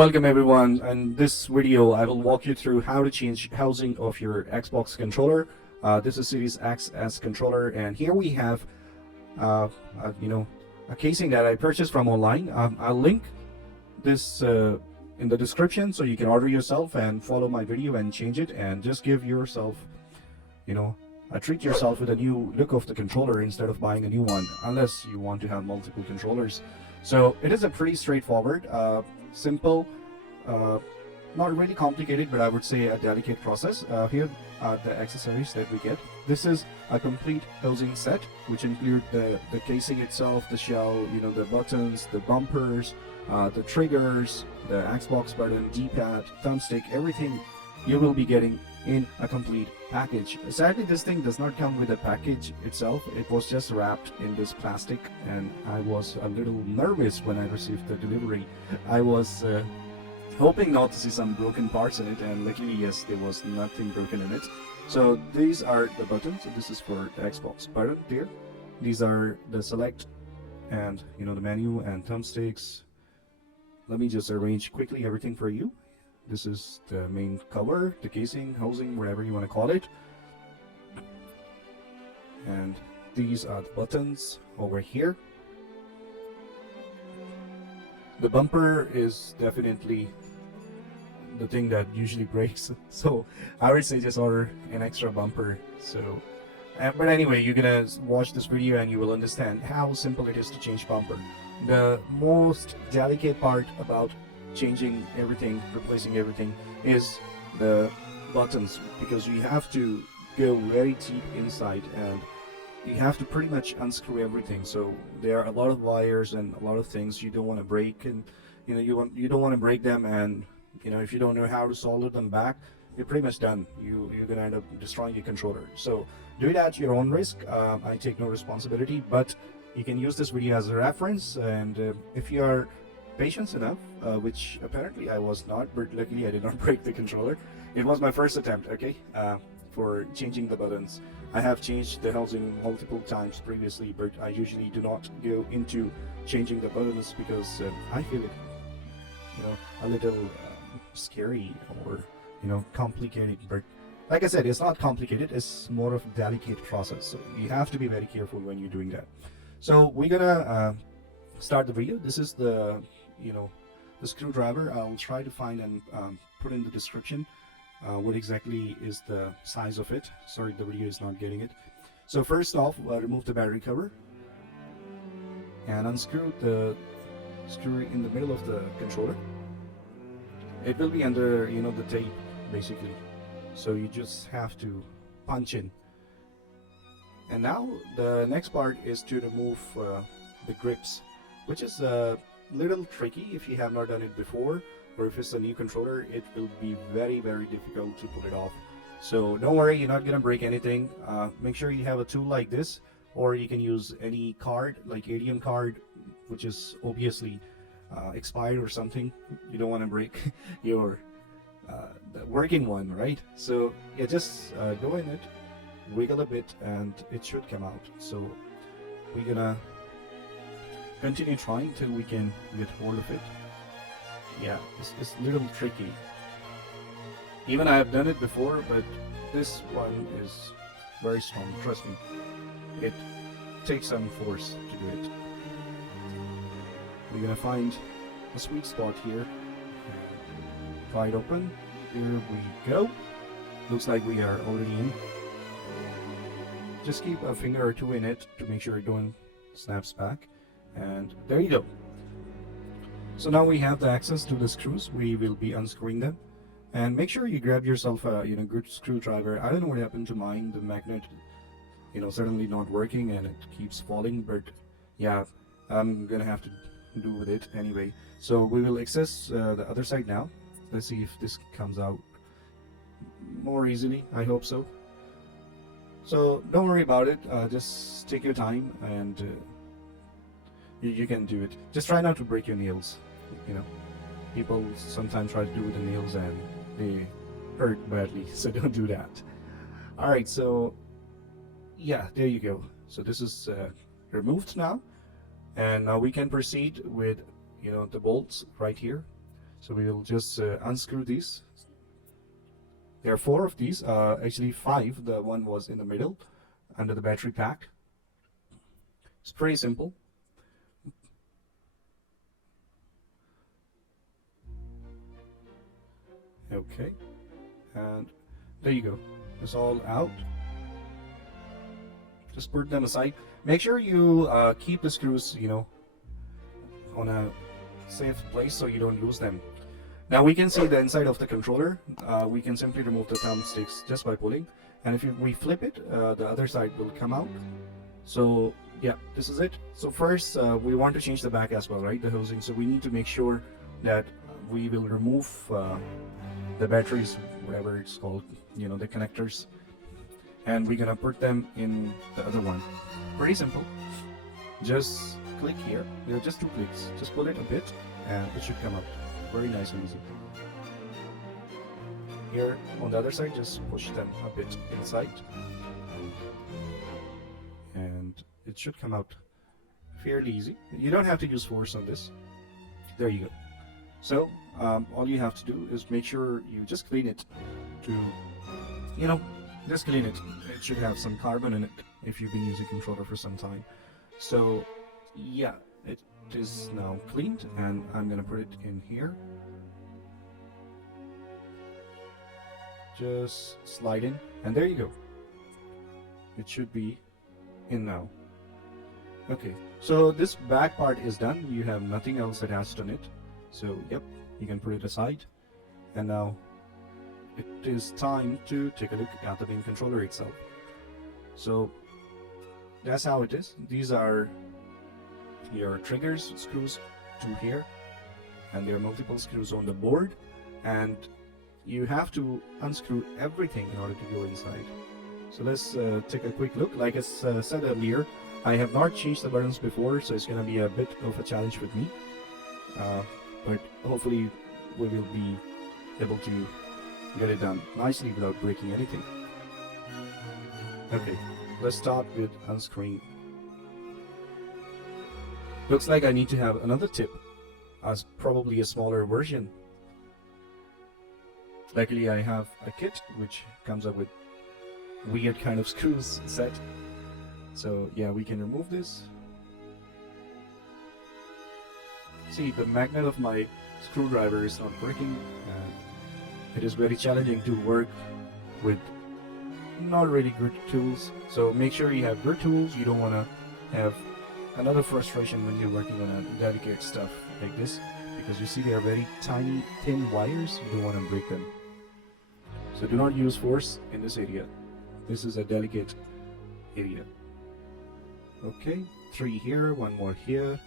Welcome everyone. In this video, I will walk you through how to change housing of your Xbox controller. This is Series XS controller, and here we have, a casing that I purchased from online. I'll link this in the description so you can order yourself and follow my video and change it, and just give yourself, treat yourself with a new look of the controller instead of buying a new one, unless you want to have multiple controllers. So it is a pretty straightforward, simple, not really complicated, but I would say a delicate process. Here are the accessories that we get. This is a complete housing set, which include the casing itself, the shell, the buttons, the bumpers, the triggers, the Xbox button, D-pad, thumbstick, everything you will be getting in a complete package. Sadly, this thing does not come with a package itself. It was just wrapped in this plastic, and I was a little nervous when I received the delivery. I was hoping not to see some broken parts in it, and luckily, yes, there was nothing broken in it. So these are the buttons. So this is for the Xbox button there. These are the select and the menu and thumbsticks. Let me just arrange quickly everything for you. This is the main cover, the casing, housing, whatever you want to call it. And these are the buttons over here. The bumper is definitely the thing that usually breaks, so I would say just order an extra bumper. So but anyway, you're gonna watch this video and you will understand how simple it is to change bumper. The most delicate part about changing everything, replacing everything, is the buttons, because you have to go very deep inside and you have to pretty much unscrew everything. So there are a lot of wires and a lot of things you don't want to break, and you don't want to break them, and if you don't know how to solder them back, you're pretty much done. You're gonna end up destroying your controller. So do it at your own risk. I take no responsibility, but you can use this video as a reference, and if you are patient enough, which apparently I was not, but luckily I did not break the controller. It was my first attempt, okay, for changing the buttons. I have changed the housing multiple times previously, but I usually do not go into changing the buttons because I feel it, a little scary or complicated. But like I said, it's not complicated. It's more of a delicate process. So you have to be very careful when you're doing that. So we're gonna start the video. This is the the screwdriver. I'll try to find and put in the description what exactly is the size of it. Sorry, the video is not getting it. So first off, remove the battery cover and unscrew the screw in the middle of the controller. It will be under the tape basically, so you just have to punch in. And now the next part is to remove the grips, which is a little tricky if you have not done it before, or if it's a new controller, it will be very, very difficult to pull it off. So don't worry, you're not gonna break anything. Make sure you have a tool like this, or you can use any card like ATM card, which is obviously expired or something. You don't want to break your the working one, right? So yeah, just go in it, wiggle a bit, and it should come out. So we're gonna continue trying till we can get hold of it. Yeah, it's a little tricky. Even I have done it before, but this one is very strong, trust me. It takes some force to do it. We're gonna find a sweet spot here. Pry it open. Here we go. Looks like we are already in. Just keep a finger or two in it to make sure it don't snaps back. And there you go. So now we have the access to the screws. We will be unscrewing them, and make sure you grab yourself a good screwdriver. I don't know what happened to mine. The magnet certainly not working, and it keeps falling, but yeah, I'm gonna have to do with it anyway. So we will access the other side now. Let's see if this comes out more easily. I hope so. So don't worry about it. Just take your time, and you can do it. Just try not to break your nails. People sometimes try to do with the nails and they hurt badly, so don't do that. All right, so yeah, there you go. So this is removed now, and now we can proceed with the bolts right here. So we will just unscrew these. There are 4 of these, actually 5. The one was in the middle under the battery pack. It's pretty simple. Okay, and there you go. It's all out. Just put them aside. Make sure you keep the screws, on a safe place so you don't lose them. Now we can see the inside of the controller. We can simply remove the thumbsticks just by pulling, and if we flip it, the other side will come out. So yeah, this is it. So first, we want to change the back as well, right? The housing. So we need to make sure that we will remove the batteries, whatever it's called, the connectors, and we're gonna put them in the other one. Pretty simple. Just click here. There are just 2 clicks. Just pull it a bit, and it should come out. Very nice and easy. Here on the other side, just push them a bit inside, and it should come out fairly easy. You don't have to use force on this. There you go. So all you have to do is make sure you just clean it just clean it. It should have some carbon in it if you've been using controller for some time. So yeah, it is now cleaned, and I'm gonna put it in here. Just slide in, and there you go. It should be in now. Okay, so this back part is done. You have nothing else attached on it. So yep, you can put it aside, and now it is time to take a look at the main controller itself. So that's how it is. These are your triggers screws to here, and there are multiple screws on the board, and you have to unscrew everything in order to go inside. So let's take a quick look. Like I said earlier, I have not changed the buttons before, so it's going to be a bit of a challenge with me, but hopefully we will be able to get it done nicely without breaking anything. Okay, let's start with unscrewing. Looks like I need to have another tip, as probably a smaller version. Luckily I have a kit which comes up with weird kind of screws set. So yeah, we can remove this. See, the magnet of my screwdriver is not working. It is very challenging to work with not really good tools. So make sure you have good tools. You don't want to have another frustration when you're working on a delicate stuff like this, because you see they are very tiny, thin wires. You don't want to break them. So do not use force in this area. This is a delicate area. Okay, 3 here, 1 more here.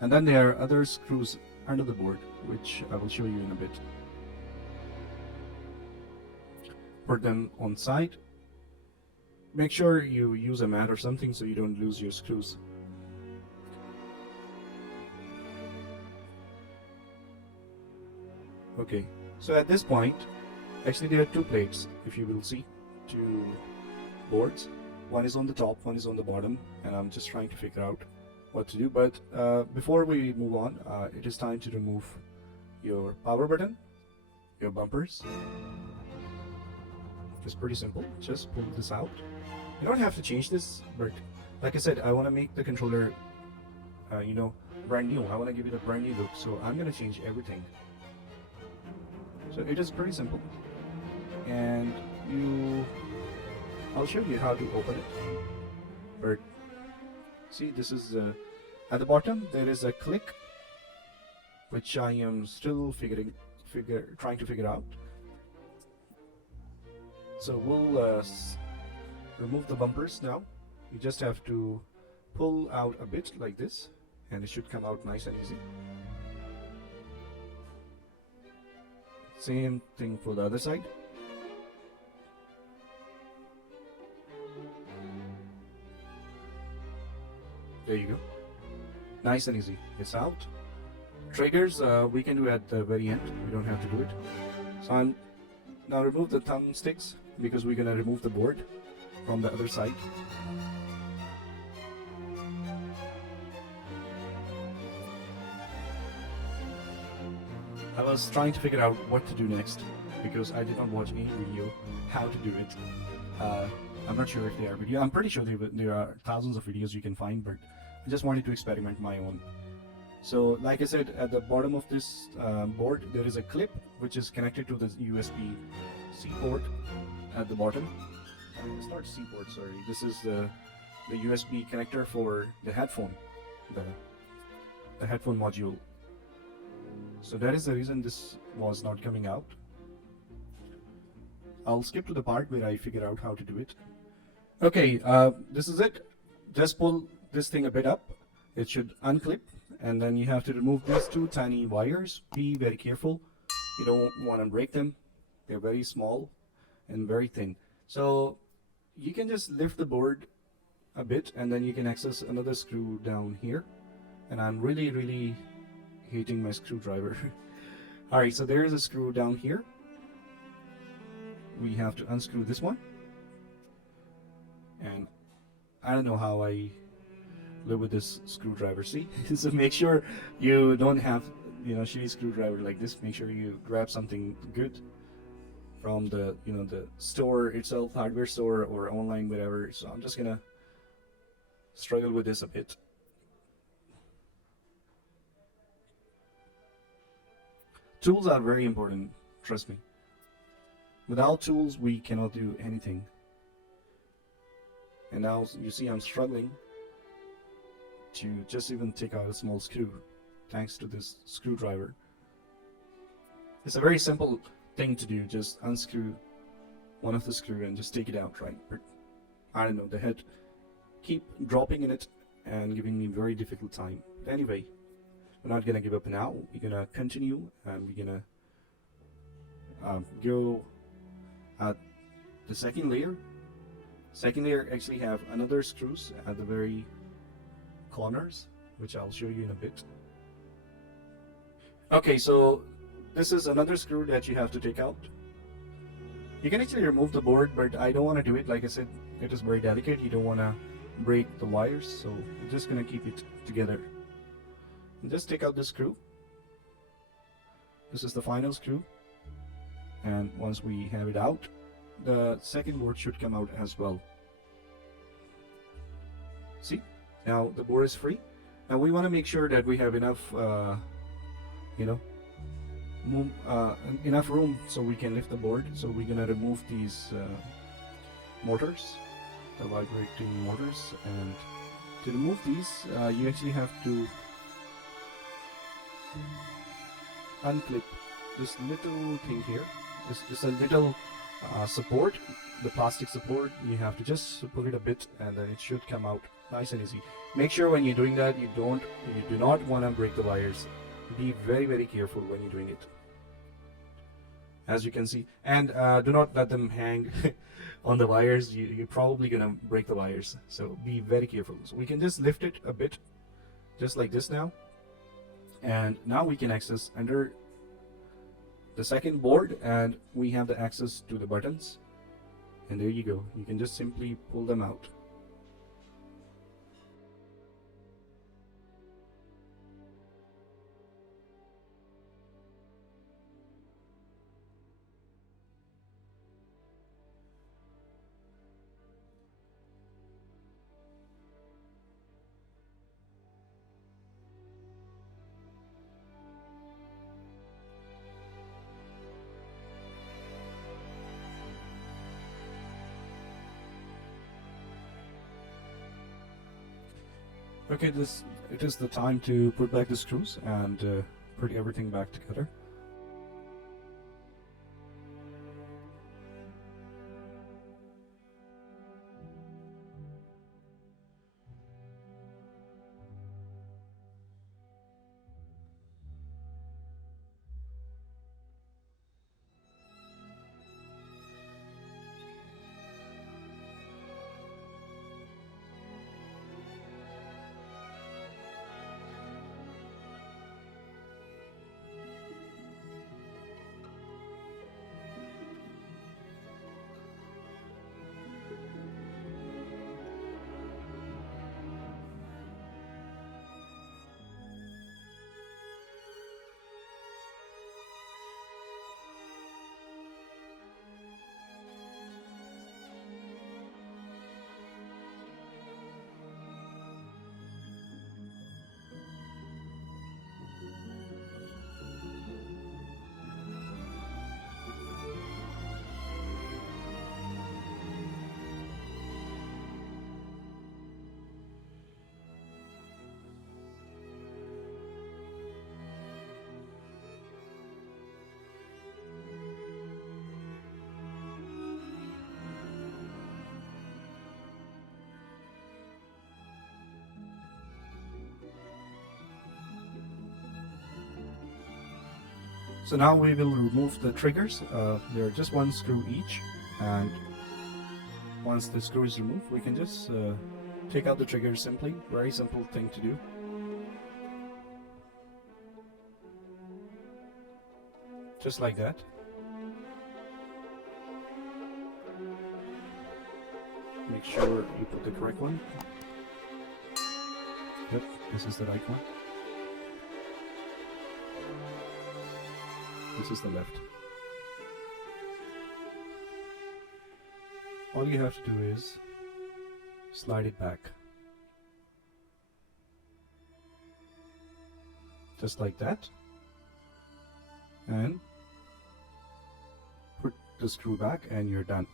And then there are other screws under the board, which I will show you in a bit. Put them on side. Make sure you use a mat or something so you don't lose your screws. Okay, so at this point, actually there are 2 plates, if you will see, 2 boards. One is on the top, one is on the bottom, and I'm just trying to figure out what to do. But before we move on, it is time to remove your power button, your bumpers. It's pretty simple. Just pull this out. You don't have to change this, but like I said, I want to make the controller, brand new. I want to give it a brand new look, so I'm going to change everything. So it is pretty simple, and I'll show you how to open it. But see, this is at the bottom there is a click, which I am still trying to figure out. So we'll remove the bumpers now. You just have to pull out a bit like this, and it should come out nice and easy. Same thing for the other side. There you go. Nice and easy. It's out. Triggers, we can do at the very end. We don't have to do it. So I'm now remove the thumbsticks because we're gonna remove the board from the other side. was trying to figure out what to do next because I did not watch any video how to do it. I'm not sure if there are videos. I'm pretty sure there are thousands of videos you can find, but I just wanted to experiment my own. So, like I said, at the bottom of this board, there is a clip which is connected to this USB-C port at the bottom. It's not C port, sorry. This is the USB connector for the headphone, the headphone module. So that is the reason this was not coming out. I'll skip to the part where I figure out how to do it. Okay, this is it. Just pull this thing a bit up. It should unclip, and then you have to remove these two tiny wires. Be very careful. You don't want to break them. They're very small and very thin. So you can just lift the board a bit, and then you can access another screw down here. And I'm really hating my screwdriver. Alright, so there is a screw down here. We have to unscrew this one. And I don't know how I live with this screwdriver, see? So make sure you don't have, shitty screwdriver like this. Make sure you grab something good from the, the store itself, hardware store or online, whatever. So I'm just gonna struggle with this a bit. Tools are very important, trust me. Without tools, we cannot do anything. And now you see I'm struggling to just even take out a small screw thanks to this screwdriver. It's a very simple thing to do, just unscrew one of the screw and just take it out, right? But I don't know, the head keep dropping in it and giving me very difficult time. But anyway, we're not gonna give up now. We're gonna continue and we're gonna go at the second layer. Second layer actually have another screws at the very corners, which I'll show you in a bit. Okay, so this is another screw that you have to take out. You can actually remove the board, but I don't want to do it. Like I said, it is very delicate. You don't want to break the wires, so I'm just gonna keep it together. And just take out this screw. This is the final screw, and once we have it out, the second board should come out as well. See, now the board is free. Now we want to make sure that we have enough enough room so we can lift the board. So we're gonna remove these motors, the vibrating motors, and to remove these you actually have to unclip this little thing here. This is a little support, the plastic support. You have to just pull it a bit and then it should come out nice and easy. Make sure when you're doing that you do not want to break the wires. Be very careful when you're doing it, as you can see, and do not let them hang on the wires. You're probably gonna break the wires, so be very careful. So we can just lift it a bit just like this now, and now we can access under the second board and we have the access to the buttons, and there you go. You can just simply pull them out. Okay, it is the time to put back the screws and put everything back together. So now we will remove the triggers. There are just one screw each, and once the screw is removed, we can just take out the triggers simply. Very simple thing to do. Just like that. Make sure you put the correct one. Yep, this is the right one. This is the left. All you have to do is slide it back. Just like that. And put the screw back and you're done.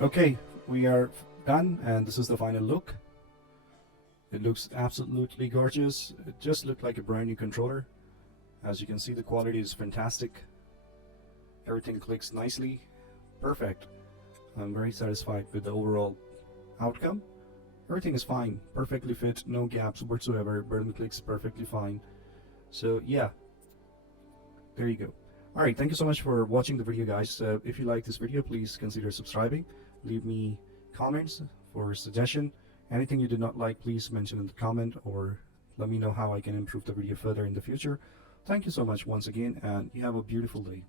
Okay, we are done, and this is the final look. It looks absolutely gorgeous. It just looked like a brand new controller. As you can see, the quality is fantastic. Everything clicks nicely. Perfect. I'm very satisfied with the overall outcome. Everything is fine, perfectly fit, no gaps whatsoever. Button clicks perfectly fine. So yeah, there you go. Alright, thank you so much for watching the video, guys. If you like this video, please consider subscribing. Leave me comments for suggestion. Anything you did not like, please mention in the comment, or let me know how I can improve the video further in the future. Thank you so much once again, and you have a beautiful day.